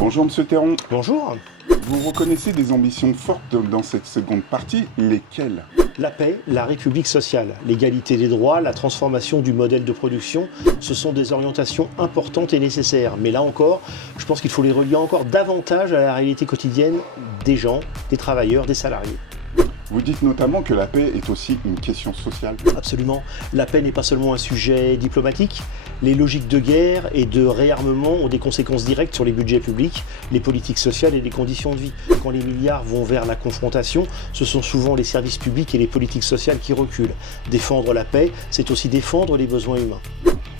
Bonjour Monsieur Théron. Bonjour. Vous reconnaissez des ambitions fortes dans cette seconde partie, lesquelles? La paix, la République sociale, l'égalité des droits, la transformation du modèle de production, ce sont des orientations importantes et nécessaires. Mais là encore, je pense qu'il faut les relier encore davantage à la réalité quotidienne des gens, des travailleurs, des salariés. Vous dites notamment que la paix est aussi une question sociale. Absolument. La paix n'est pas seulement un sujet diplomatique. Les logiques de guerre et de réarmement ont des conséquences directes sur les budgets publics, les politiques sociales et les conditions de vie. Quand les milliards vont vers la confrontation, ce sont souvent les services publics et les politiques sociales qui reculent. Défendre la paix, c'est aussi défendre les besoins humains.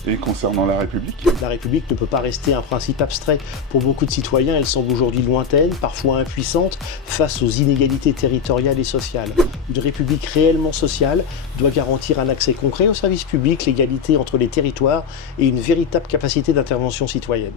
Et concernant la République? La République ne peut pas rester un principe abstrait. Pour beaucoup de citoyens, elle semble aujourd'hui lointaine, parfois impuissante, face aux inégalités territoriales et sociales. Une République réellement sociale doit garantir un accès concret aux services publics, l'égalité entre les territoires et une véritable capacité d'intervention citoyenne.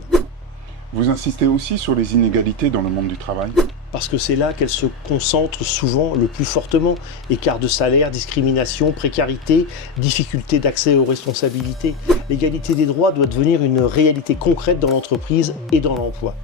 Vous insistez aussi sur les inégalités dans le monde du travail? Parce que c'est là qu'elles se concentrent souvent le plus fortement. Écart de salaire, discrimination, précarité, difficulté d'accès aux responsabilités. L'égalité des droits doit devenir une réalité concrète dans l'entreprise et dans l'emploi.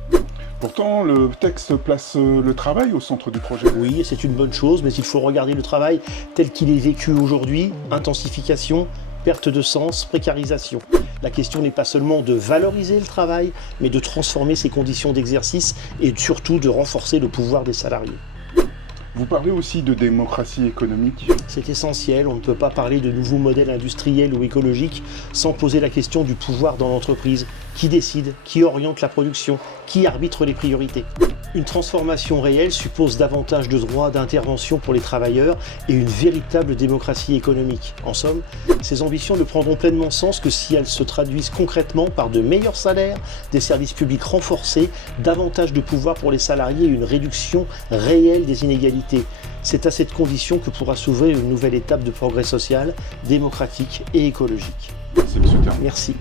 Pourtant, le texte place le travail au centre du projet. Oui, c'est une bonne chose, mais il faut regarder le travail tel qu'il est vécu aujourd'hui, intensification, perte de sens, précarisation. La question n'est pas seulement de valoriser le travail, mais de transformer ses conditions d'exercice et surtout de renforcer le pouvoir des salariés. Vous parlez aussi de démocratie économique. C'est essentiel, on ne peut pas parler de nouveaux modèles industriels ou écologiques sans poser la question du pouvoir dans l'entreprise. Qui décide? Qui oriente la production? Qui arbitre les priorités? Une transformation réelle suppose davantage de droits d'intervention pour les travailleurs et une véritable démocratie économique. En somme, ces ambitions ne prendront pleinement sens que si elles se traduisent concrètement par de meilleurs salaires, des services publics renforcés, davantage de pouvoir pour les salariés et une réduction réelle des inégalités. C'est à cette condition que pourra s'ouvrir une nouvelle étape de progrès social, démocratique et écologique. Merci Monsieur Théron. Merci.